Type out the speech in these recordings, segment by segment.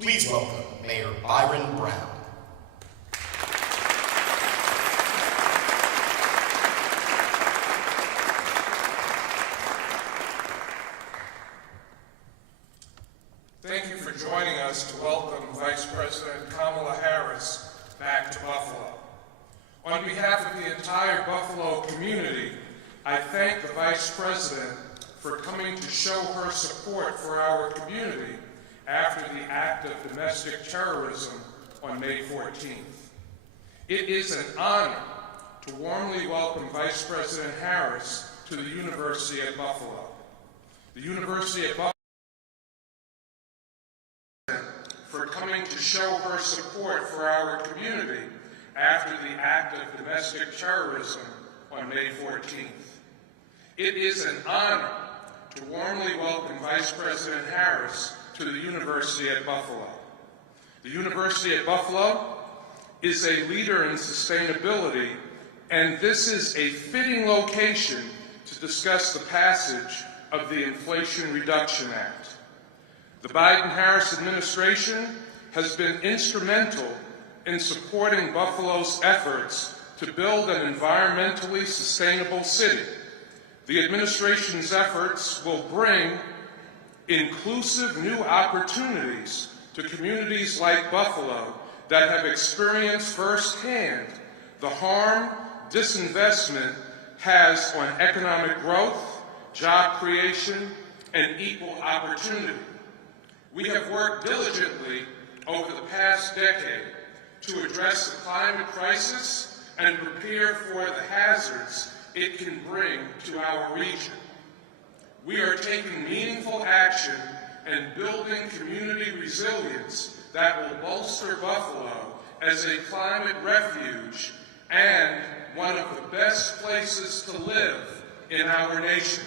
Please welcome Mayor Byron Brown. Thank you for joining us to welcome Vice President Kamala Harris back to Buffalo. On behalf of the entire Buffalo community, I thank the Vice President for coming to show her support for our community after the act of domestic terrorism on May 14th. It is an honor to warmly welcome Vice President Harris to the University at Buffalo. The University at Buffalo for coming to show her support for our community after the act of domestic terrorism on May 14th. It is an honor to warmly welcome Vice President Harris to the University at Buffalo. The University at Buffalo is a leader in sustainability, and this is a fitting location to discuss the passage of the Inflation Reduction Act. The Biden-Harris administration has been instrumental in supporting Buffalo's efforts to build an environmentally sustainable city. The administration's efforts will bring inclusive new opportunities to communities like Buffalo that have experienced firsthand the harm disinvestment has on economic growth, job creation, and equal opportunity. We have worked diligently over the past decade to address the climate crisis and prepare for the hazards it can bring to our region. We are taking meaningful action and building community resilience that will bolster Buffalo as a climate refuge and one of the best places to live in our nation.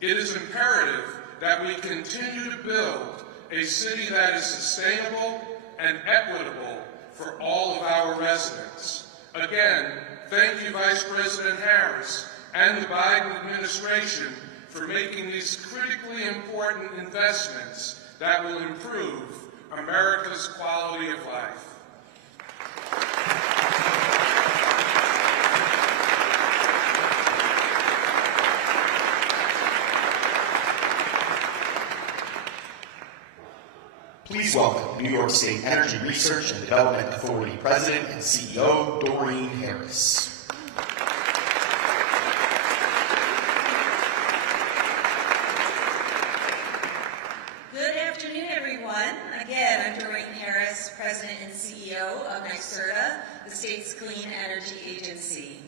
It is imperative that we continue to build a city that is sustainable and equitable for all of our residents. Again, thank you, Vice President Harris and the Biden administration for making these critically important investments that will improve America's quality of life. Please welcome New York State Energy Research and Development Authority President and CEO Doreen Harris. Good afternoon, everyone. Again, I'm Doreen Harris, President and CEO of NYSERDA, the state's clean energy agency.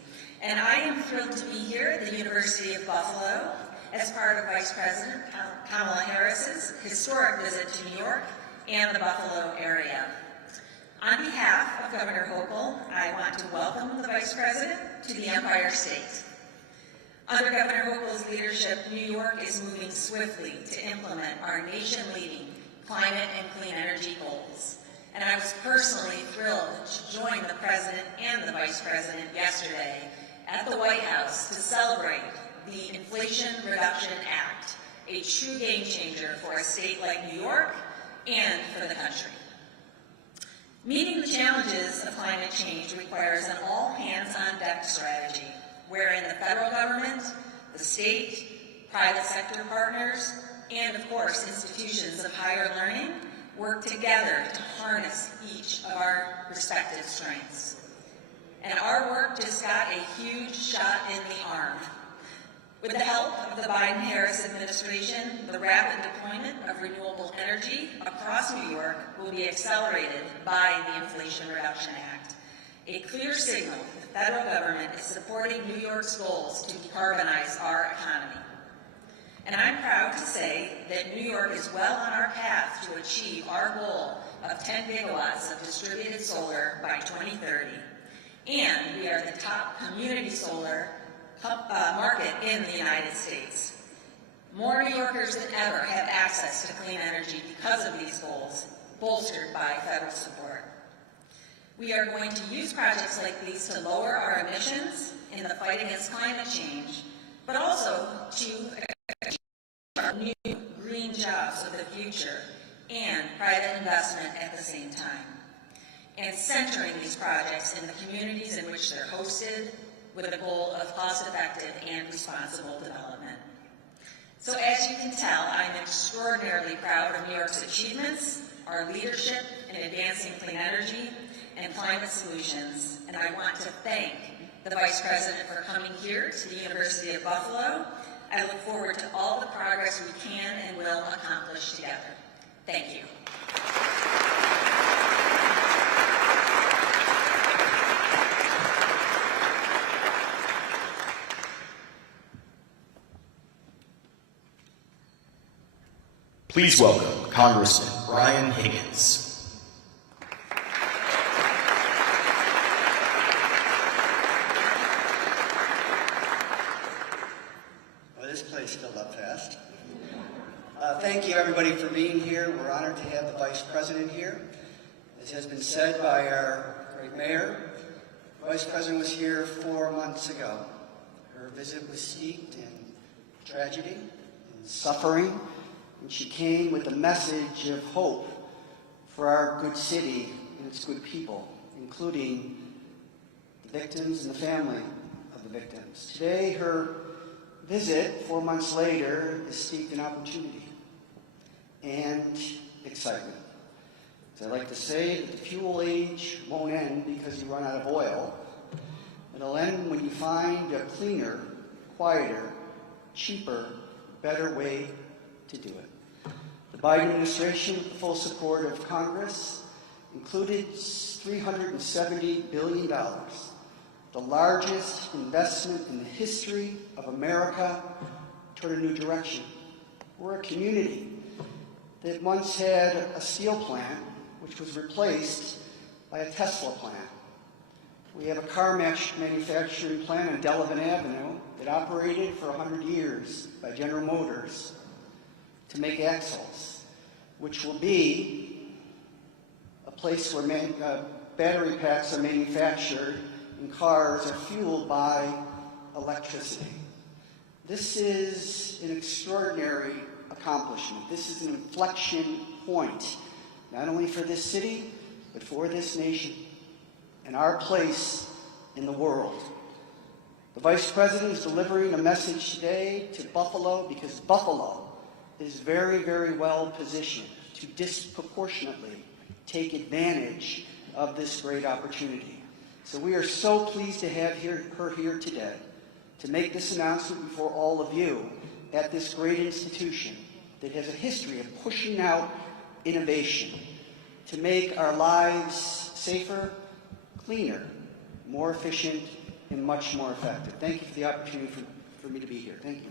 And I am thrilled to be here at the University of Buffalo as part of Vice President Kamala Harris's historic visit to New York and the Buffalo area. On behalf of Governor Hochul, I want to welcome the Vice President to the Empire State. Under Governor Hochul's leadership, New York is moving swiftly to implement our nation-leading climate and clean energy goals. And I was personally thrilled to join the President and the Vice President yesterday at the White House to celebrate the Inflation Reduction Act, a true game changer for a state like New York and for the country. Meeting the challenges of climate change requires an all-hands-on-deck strategy, wherein the federal government, the state, private sector partners, and of course institutions of higher learning work together to harness each of our respective strengths. And our work just got a huge shot in the arm. With the help of the Biden-Harris administration, the rapid deployment of renewable energy across New York will be accelerated by the Inflation Reduction Act, a clear signal the federal government is supporting New York's goals to decarbonize our economy. And I'm proud to say that New York is well on our path to achieve our goal of 10 gigawatts of distributed solar by 2030. And we are the top community solar market in the United States. More New Yorkers than ever have access to clean energy because of these goals, bolstered by federal support. We are going to use projects like these to lower our emissions in the fight against climate change, but also to achieve new green jobs of the future and private investment at the same time, and centering these projects in the communities in which they're hosted with a goal of cost-effective and responsible development. So as you can tell, I'm extraordinarily proud of New York's achievements, our leadership in advancing clean energy and climate solutions, and I want to thank the Vice President for coming here to the University of Buffalo. I look forward to all the progress we can and will accomplish together. Thank you. Please welcome Congressman Brian Higgins. Well, this place filled up fast. Thank you, everybody, for being here. We're honored to have the Vice President here. As has been said by our great mayor, the Vice President was here 4 months ago. Her visit was steeped in tragedy and suffering, and she came with a message of hope for our good city and its good people, including the victims and the family of the victims. Today, her visit, 4 months later, is steeped in opportunity and excitement. As I like to say, the fuel age won't end because you run out of oil. It'll end when you find a cleaner, quieter, cheaper, better way to do it. The Biden administration, with the full support of Congress, included $370 billion, the largest investment in the history of America toward a new direction. We're a community that once had a steel plant, which was replaced by a Tesla plant. We have a car manufacturing plant on Delavan Avenue that operated for 100 years by General Motors to make axles, which will be a place where battery packs are manufactured and cars are fueled by electricity. This is an extraordinary accomplishment. This is an inflection point, not only for this city, but for this nation and our place in the world. The Vice President is delivering a message today to Buffalo because Buffalo is very, very well positioned to disproportionately take advantage of this great opportunity. So we are so pleased to have her here today to make this announcement before all of you at this great institution that has a history of pushing out innovation to make our lives safer, cleaner, more efficient, and much more effective. Thank you for the opportunity for me to be here. Thank you.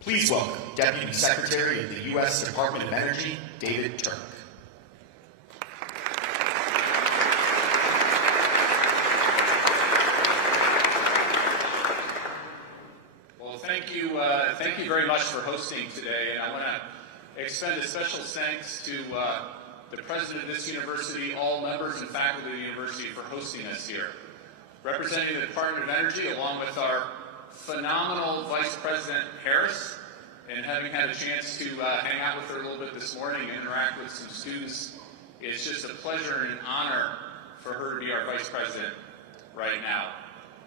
Please welcome Deputy Secretary of the U.S. Department of Energy, David Turk. Well, thank you very much for hosting today, and I want to extend a special thanks to the President of this university, all members and faculty of the university for hosting us here. Representing the Department of Energy, along with our phenomenal Vice President Harris, and having had a chance to hang out with her a little bit this morning and interact with some students, it's just a pleasure and an honor for her to be our Vice President right now.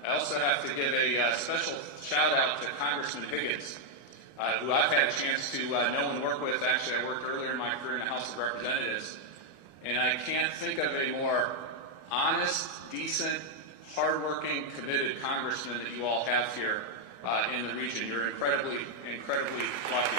I also have to give a special shout out to Congressman Higgins, who I've had a chance to know and work with. Actually, I worked earlier in my career in the House of Representatives, and I can't think of a more honest, decent, hardworking, committed congressman that you all have here in the region. You're incredibly, incredibly lucky.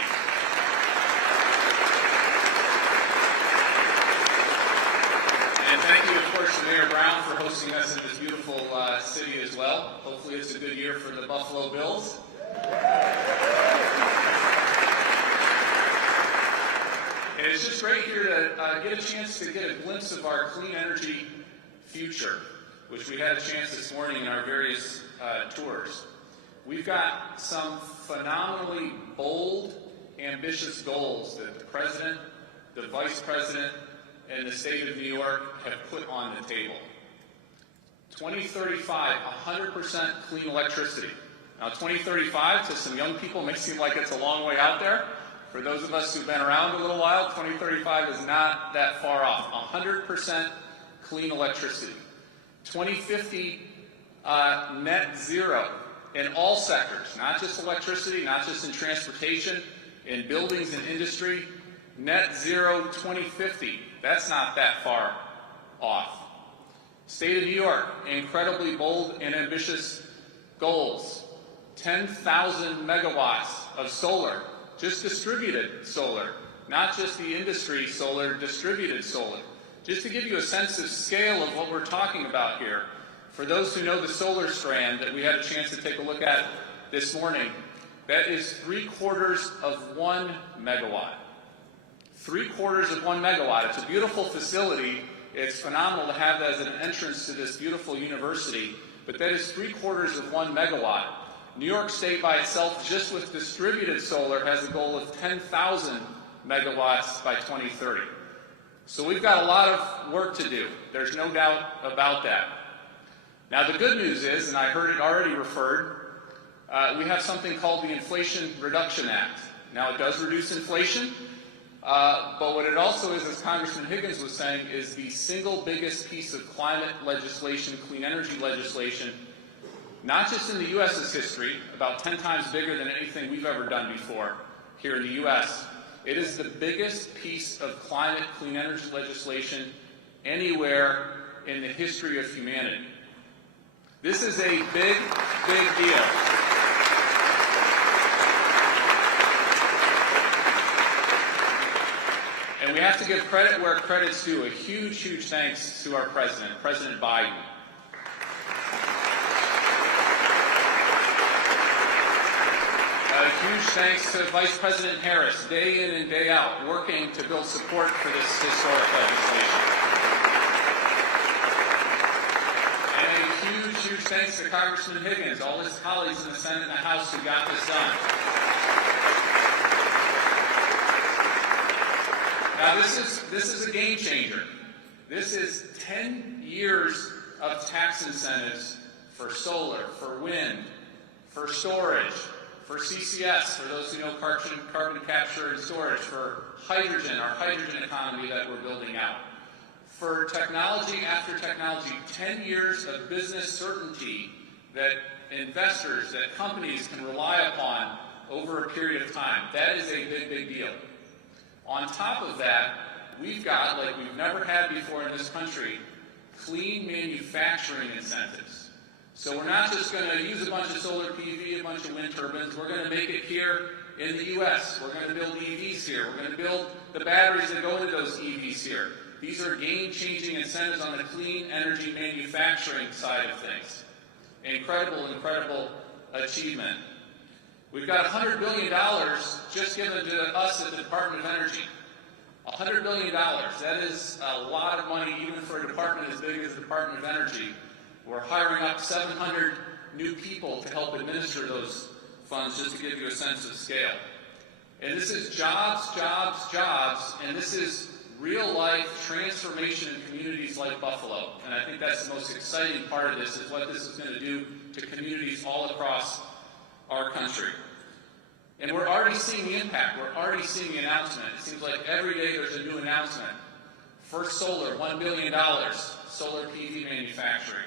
And thank you, of course, to Mayor Brown for hosting us in this beautiful city as well. Hopefully it's a good year for the Buffalo Bills. And it's just great here to get a chance to get a glimpse of our clean energy future, which we had a chance this morning in our various tours. We've got some phenomenally bold, ambitious goals that the President, the Vice President, and the state of New York have put on the table. 2035, 100% clean electricity. Now, 2035 to some young people may seem like it's a long way out there. For those of us who've been around a little while, 2035 is not that far off. 100% clean electricity. 2050, net zero in all sectors, not just electricity, not just in transportation, in buildings and industry. Net zero 2050, that's not that far off. State of New York, incredibly bold and ambitious goals. 10,000 megawatts of solar, just distributed solar, not just the industry solar, distributed solar. Just to give you a sense of scale of what we're talking about here, for those who know the solar strand that we had a chance to take a look at this morning, that is 3/4 of 1 megawatt. 3/4 of 1 megawatt. It's a beautiful facility. It's phenomenal to have that as an entrance to this beautiful university, but that is 3/4 of 1 megawatt. New York State by itself, just with distributed solar, has a goal of 10,000 megawatts by 2030. So we've got a lot of work to do. There's no doubt about that. Now the good news is, and I heard it already referred, we have something called the Inflation Reduction Act. Now it does reduce inflation, but what it also is, as Congressman Higgins was saying, is the single biggest piece of climate legislation, clean energy legislation, not just in the U.S.'s history, about 10 times bigger than anything we've ever done before here in the U.S. It is the biggest piece of climate clean energy legislation anywhere in the history of humanity. This is a big, big deal. And we have to give credit where credit's due. A huge, huge thanks to our president, President Biden. A huge thanks to Vice President Harris, day in and day out, working to build support for this historic legislation. And a huge, huge thanks to Congressman Higgins, all his colleagues in the Senate and the House who got this done. Now this is a game changer. This is 10 years of tax incentives for solar, for wind, for storage, for CCS, for those who know carbon capture and storage, for hydrogen, our hydrogen economy that we're building out. For technology after technology, 10 years of business certainty that investors, that companies can rely upon over a period of time. That is a big, big deal. On top of that, we've got, like we've never had before in this country, clean manufacturing incentives. So we're not just going to use a bunch of solar PV, a bunch of wind turbines. We're going to make it here in the U.S. We're going to build EVs here. We're going to build the batteries that go into those EVs here. These are game-changing incentives on the clean energy manufacturing side of things. Incredible, incredible achievement. We've got $100 billion just given to us at the Department of Energy. $100 billion. That is a lot of money even for a department as big as the Department of Energy. We're hiring up 700 new people to help administer those funds, just to give you a sense of scale. And this is jobs, jobs, jobs, and this is real-life transformation in communities like Buffalo. And I think that's the most exciting part of this, is what this is going to do to communities all across our country. And we're already seeing the impact. We're already seeing the announcement. It seems like every day there's a new announcement. First solar, $1 billion, solar PV manufacturing.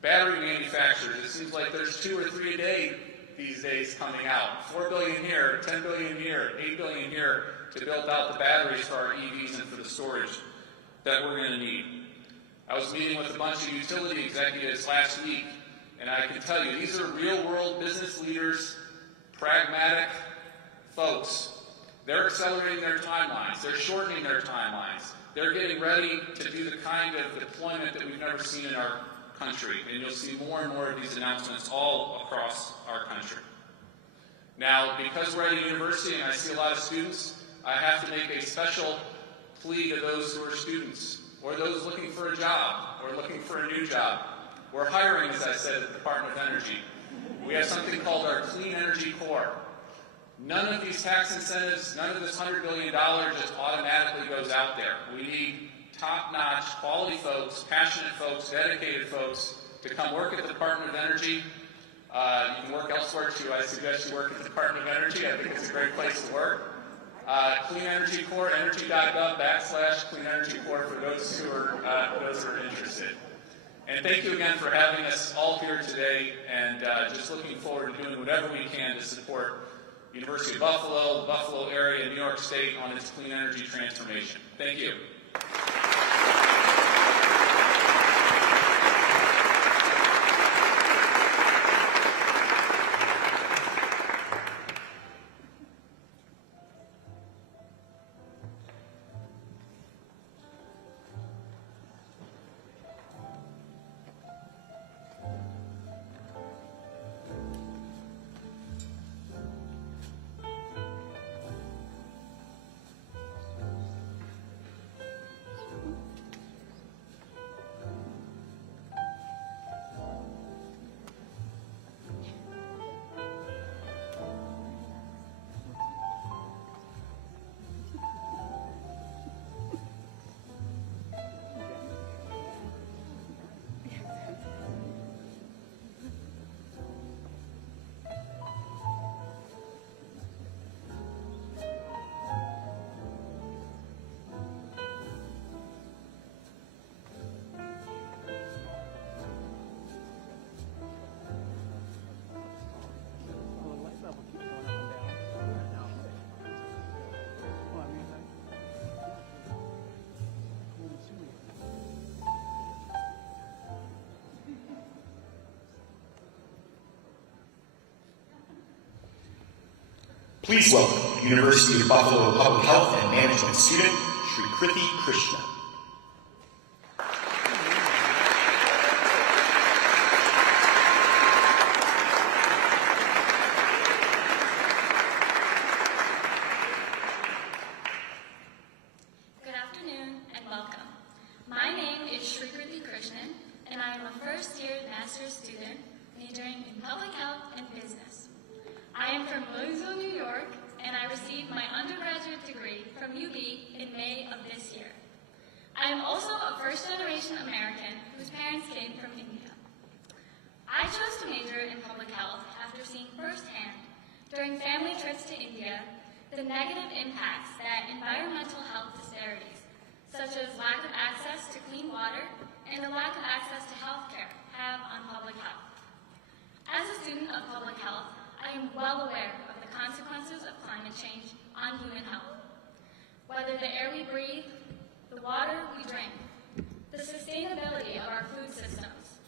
Battery manufacturers, it seems like there's 2 or 3 a day these days coming out. $4 billion here, $10 billion here, $8 billion here to build out the batteries for our EVs and for the storage that we're going to need. I was meeting with a bunch of utility executives last week, and I can tell you, these are real-world business leaders, pragmatic folks. They're accelerating their timelines. They're shortening their timelines. They're getting ready to do the kind of deployment that we've never seen in our country, and you'll see more and more of these announcements all across our country. Now, because we're at a university and I see a lot of students, I have to make a special plea to those who are students, or those looking for a job, or looking for a new job. We're hiring, as I said, at the Department of Energy. We have something called our Clean Energy Corps. None of these tax incentives, none of this $100 billion just automatically goes out there. We need top-notch, quality folks, passionate folks, dedicated folks to come work at the Department of Energy. You can work elsewhere too. I suggest you work at the Department of Energy. I think it's a great place to work. Clean Energy Corps, energy.gov/Clean Energy Corps for those who are interested. And thank you again for having us all here today, and just looking forward to doing whatever we can to support University of Buffalo, Buffalo area, and New York State on its clean energy transformation. Thank you. Please welcome University of Buffalo Public Health and Management student, Shri Krithi Krishna. Good afternoon and welcome. My name is Shri Krithi Krishnan, and I am a first-year master's student majoring in public health and business. I am from Louisville, New York, and I received my undergraduate degree from UB in May of this year. I am also a first-generation American whose parents came from India. I chose to major in public health after seeing firsthand, during family trips to India, the negative impacts that environmental health disparities, such as lack of access to clean water and the lack of access to health care, have on public health. As a student of public health, I am well aware of the consequences of climate change on human health. Whether the air we breathe, the water we drink, the sustainability of our food systems,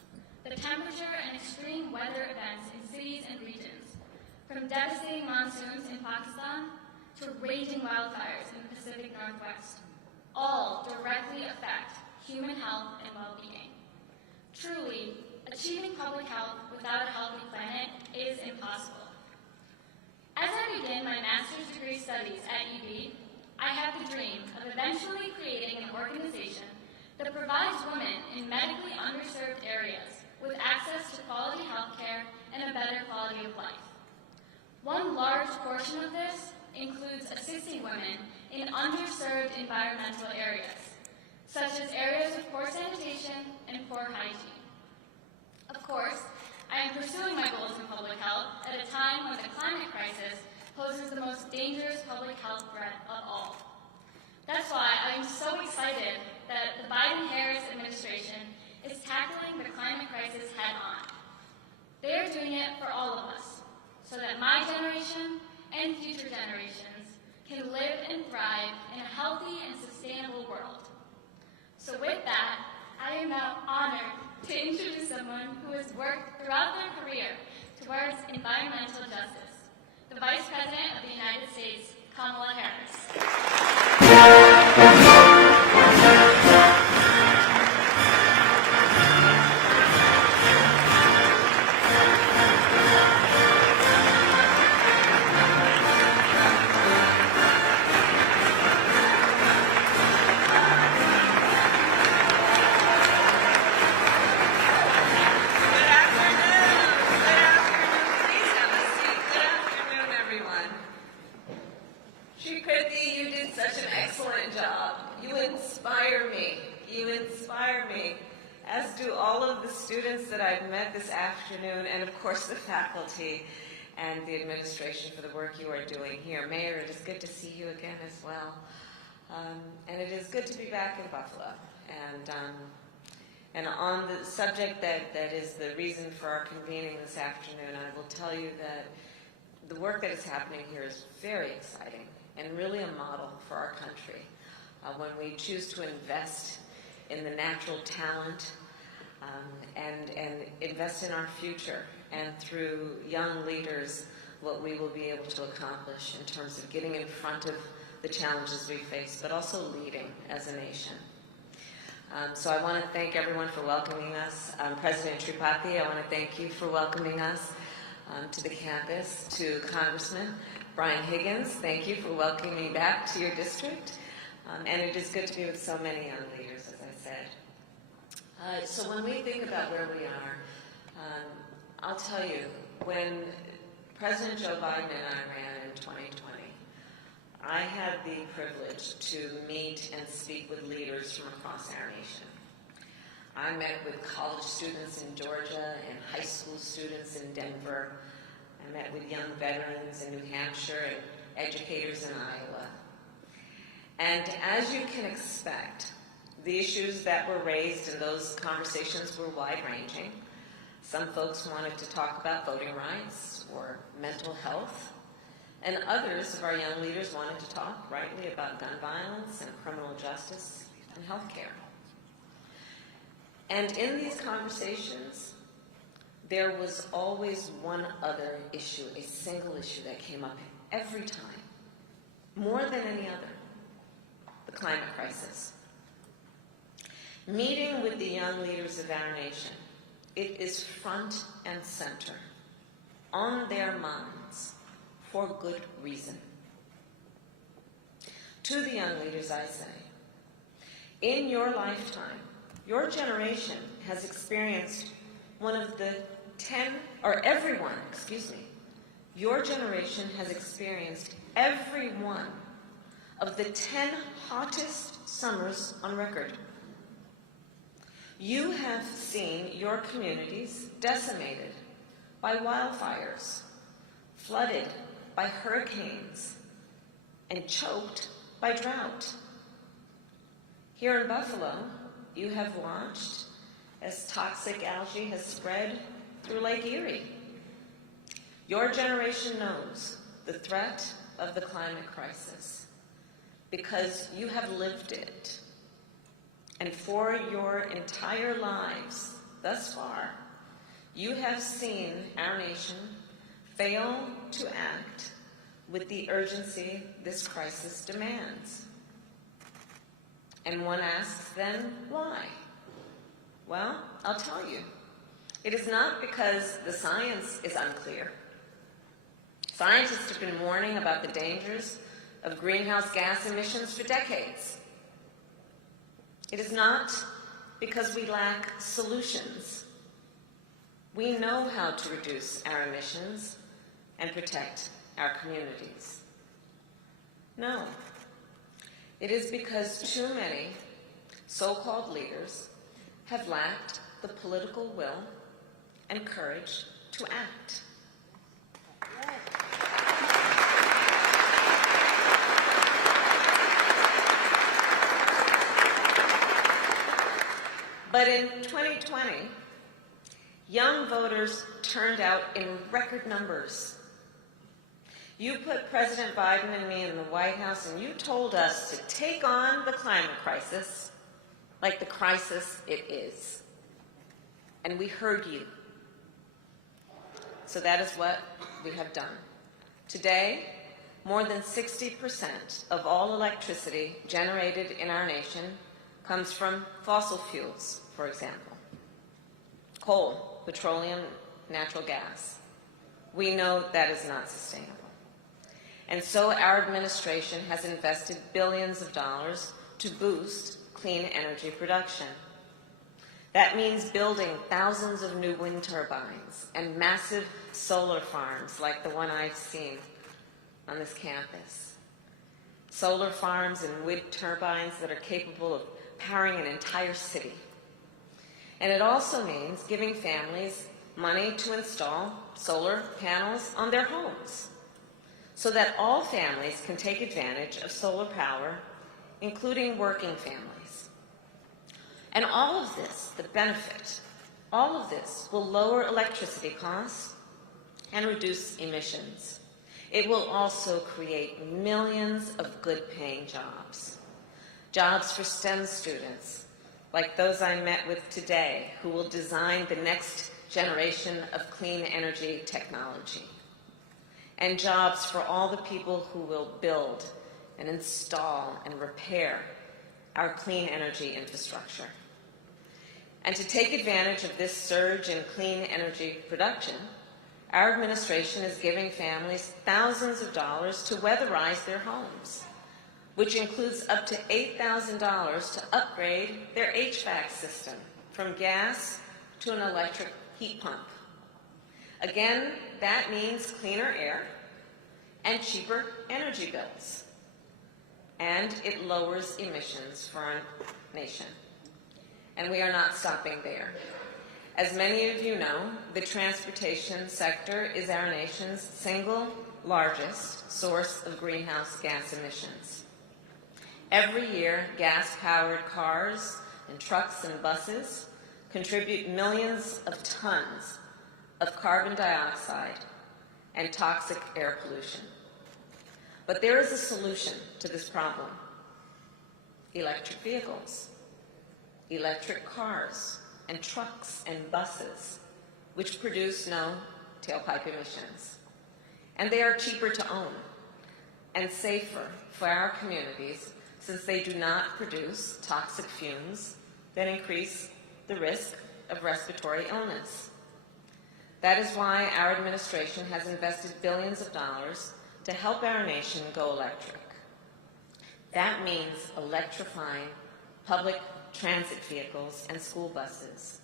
the temperature and extreme weather events in cities and regions, from devastating monsoons in Pakistan to raging wildfires in the Pacific Northwest, all directly affect human health and well-being. Truly, achieving public health without a healthy planet is impossible. As I begin my master's degree studies at UB, I have the dream of eventually creating an organization that provides women in medically underserved areas with access to quality health care and a better quality of life. One large portion of this includes assisting women in underserved environmental areas, such as areas of poor sanitation and poor hygiene. Of course, I am pursuing my goals in public health at a time when the climate crisis poses the most dangerous public health threat of all. That's why I am so excited that the Biden-Harris administration is tackling the climate crisis head-on. They are doing it for all of us, so that my generation and future generations can live and thrive in a healthy and sustainable world. So with that, I am now honored to introduce someone who has worked throughout their career towards environmental justice, the Vice President of the United States, Kamala Harris. She Shrikirti, you did such an excellent job. You inspire me. You inspire me, as do all of the students that I've met this afternoon, and of course the faculty and the administration for the work you are doing here. Mayor, it is good to see you again as well. And it is good to be back in Buffalo. And on the subject that is the reason for our convening this afternoon, I will tell you that the work that is happening here is very exciting and really a model for our country. When we choose to invest in the natural talent and invest in our future, and through young leaders, what we will be able to accomplish in terms of getting in front of the challenges we face, but also leading as a nation. So I want to thank everyone for welcoming us. President Tripathi, I want to thank you for welcoming us to the campus. To Congressman Brian Higgins, thank you for welcoming me back to your district. And it is good to be with so many young leaders, as I said. So when we think about where we are, I'll tell you, when President Joe Biden and I ran in 2020, I had the privilege to meet and speak with leaders from across our nation. I met with college students in Georgia and high school students in Denver. I met with young veterans in New Hampshire and educators in Iowa. And as you can expect, the issues that were raised in those conversations were wide-ranging. Some folks wanted to talk about voting rights or mental health, and others of our young leaders wanted to talk rightly about gun violence and criminal justice and health care. And in these conversations, there was always one other issue, a single issue that came up every time, more than any other: the climate crisis. Meeting with the young leaders of our nation, it is front and center, on their minds, for good reason. To the young leaders, I say, in your lifetime, your generation has experienced your generation has experienced every one of the 10 hottest summers on record. You have seen your communities decimated by wildfires, flooded by hurricanes, and choked by drought. Here in Buffalo, you have watched as toxic algae has spread through Lake Erie. Your generation knows the threat of the climate crisis because you have lived it. And for your entire lives, thus far, you have seen our nation fail to act with the urgency this crisis demands. And one asks then, why? Well, I'll tell you. It is not because the science is unclear. Scientists have been warning about the dangers of greenhouse gas emissions for decades. It is not because we lack solutions. We know how to reduce our emissions and protect our communities. No, it is because too many so-called leaders have lacked the political will and courage to act. But in 2020, young voters turned out in record numbers. You put President Biden and me in the White House and you told us to take on the climate crisis like the crisis it is. And we heard you. So that is what we have done. Today, more than 60% of all electricity generated in our nation comes from fossil fuels, for example. Coal, petroleum, natural gas. We know that is not sustainable. And so our administration has invested billions of dollars to boost clean energy production. That means building thousands of new wind turbines and massive solar farms like the one I've seen on this campus. solar farms and wind turbines that are capable of powering an entire city. And it also means giving families money to install solar panels on their homes so that all families can take advantage of solar power, including working families. And all of this, the benefit, all of this will lower electricity costs and reduce emissions. It will also create millions of good-paying jobs. Jobs for STEM students, like those I met with today, who will design the next generation of clean energy technology. And jobs for all the people who will build and install and repair our clean energy infrastructure. And to take advantage of this surge in clean energy production, our administration is giving families thousands of dollars to weatherize their homes, which includes up to $8,000 to upgrade their HVAC system from gas to an electric heat pump. Again, that means cleaner air and cheaper energy bills. And it lowers emissions for our nation. And we are not stopping there. As many of you know, the transportation sector is our nation's single largest source of greenhouse gas emissions. Every year, gas-powered cars and trucks and buses contribute millions of tons of carbon dioxide and toxic air pollution. But there is a solution to this problem: electric vehicles, electric cars and trucks and buses, which produce no tailpipe emissions. And they are cheaper to own and safer for our communities, since they do not produce toxic fumes that increase the risk of respiratory illness. That is why our administration has invested billions of dollars to help our nation go electric. That means electrifying public transit vehicles and school buses.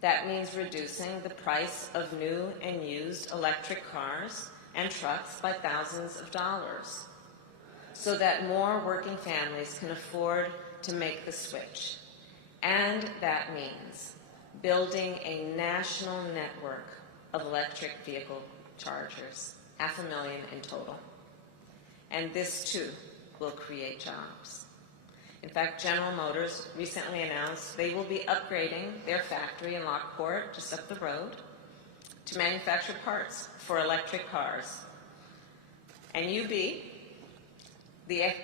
That means reducing the price of new and used electric cars and trucks by thousands of dollars, so that more working families can afford to make the switch. And that means building a national network of electric vehicle chargers, 500,000 in total. And this, too, will create jobs. In fact, General Motors recently announced they will be upgrading their factory in Lockport, just up the road, to manufacture parts for electric cars. And UB, the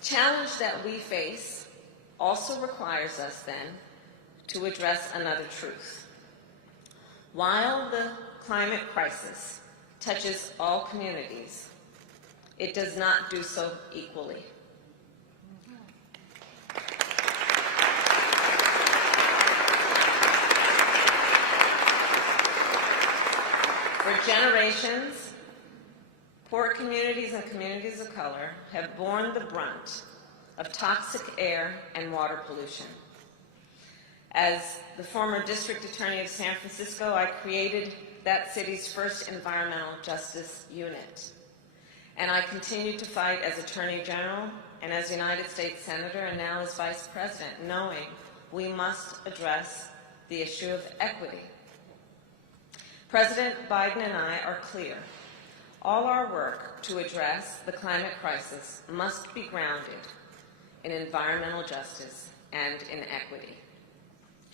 challenge that we face also requires us then to address another truth. While the climate crisis touches all communities, it does not do so equally. For generations, poor communities and communities of color have borne the brunt of toxic air and water pollution. As the former district attorney of San Francisco, I created that city's first environmental justice unit. And I continue to fight as Attorney General and as United States Senator and now as Vice President, knowing we must address the issue of equity. President Biden and I are clear. All our work to address the climate crisis must be grounded in environmental justice and in equity.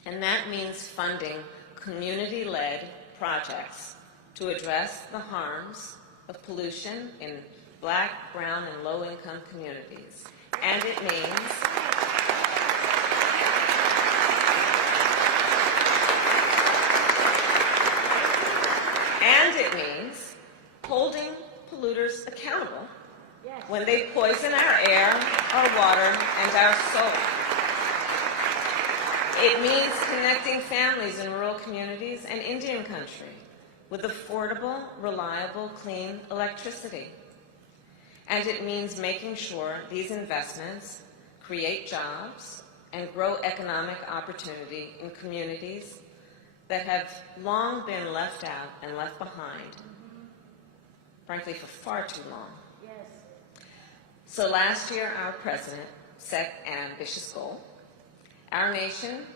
And that means funding community-led projects to address the harms of pollution in Black, brown, and low-income communities. And it means holding polluters accountable when they poison our air, our water, and our soil. It means connecting families in rural communities and Indian country with affordable, reliable, clean electricity. And it means making sure these investments create jobs and grow economic opportunity in communities that have long been left out and left behind, frankly, for far too long. So last year, our president set an ambitious goal. Our nation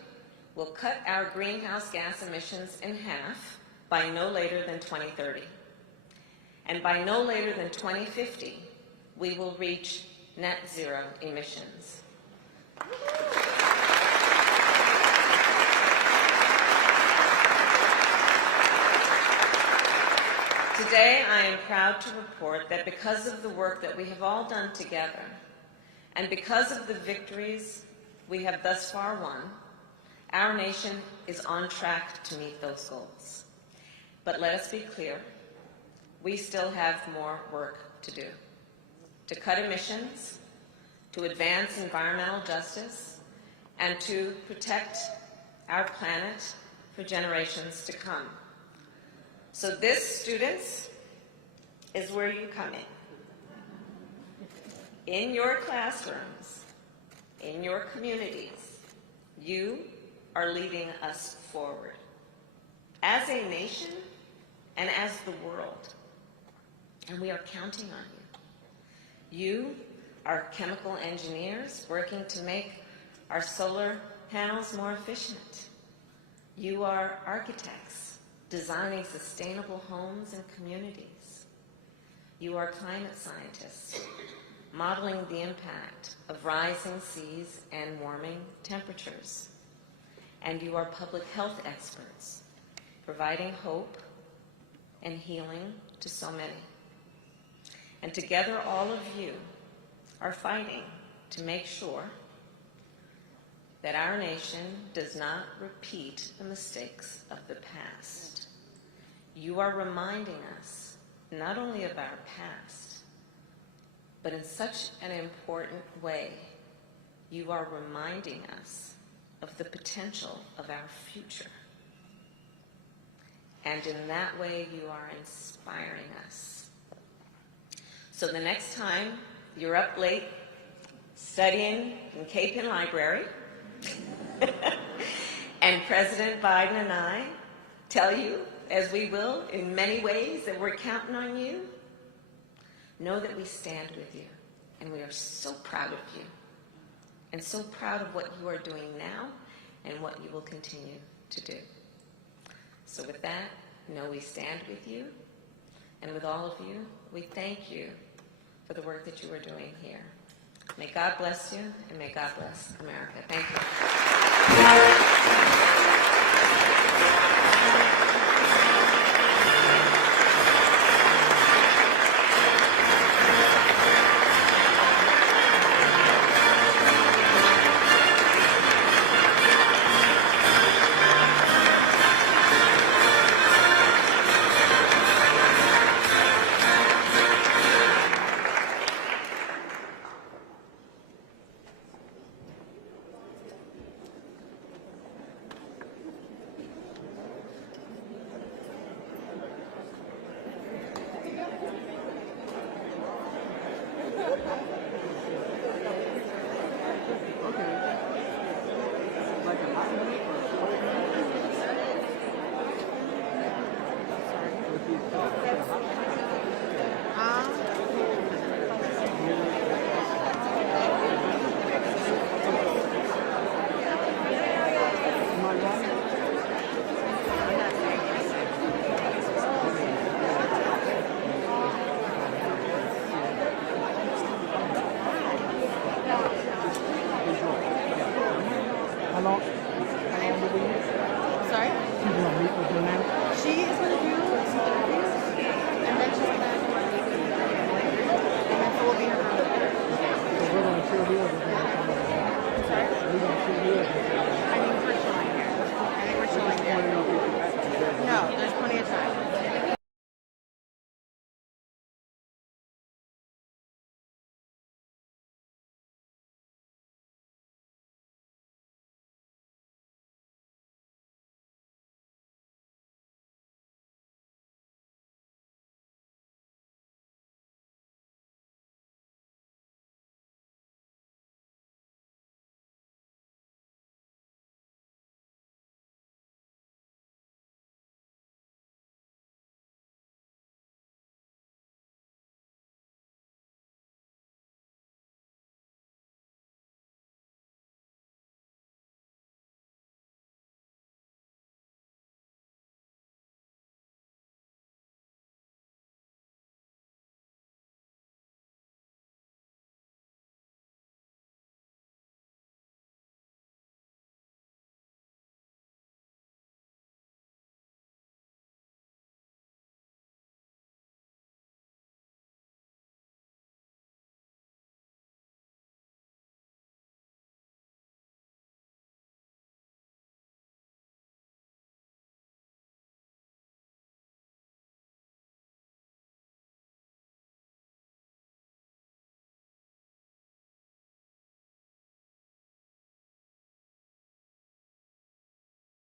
will cut our greenhouse gas emissions in half by no later than 2030. And by no later than 2050, we will reach net zero emissions. Today, I am proud to report that because of the work that we have all done together, and because of the victories we have thus far won, our nation is on track to meet those goals. But let us be clear, we still have more work to do. To cut emissions, to advance environmental justice, and to protect our planet for generations to come. So this, students, is where you come in. In your classrooms, in your communities, you are leading us forward as a nation and as the world. And we are counting on you. You are chemical engineers working to make our solar panels more efficient. You are architects designing sustainable homes and communities. You are climate scientists modeling the impact of rising seas and warming temperatures. And you are public health experts providing hope and healing to so many. And together, all of you are fighting to make sure that our nation does not repeat the mistakes of the past. You are reminding us not only of our past, but in such an important way, you are reminding us of the potential of our future. And in that way, you are inspiring us. So the next time you're up late studying in Cape Henn Library, and President Biden and I tell you, as we will in many ways, that we're counting on you, know that we stand with you, and we are so proud of you, and so proud of what you are doing now and what you will continue to do. So with that, know we stand with you, and with all of you, we thank you for the work that you are doing here. May God bless you, and may God bless America. Thank you.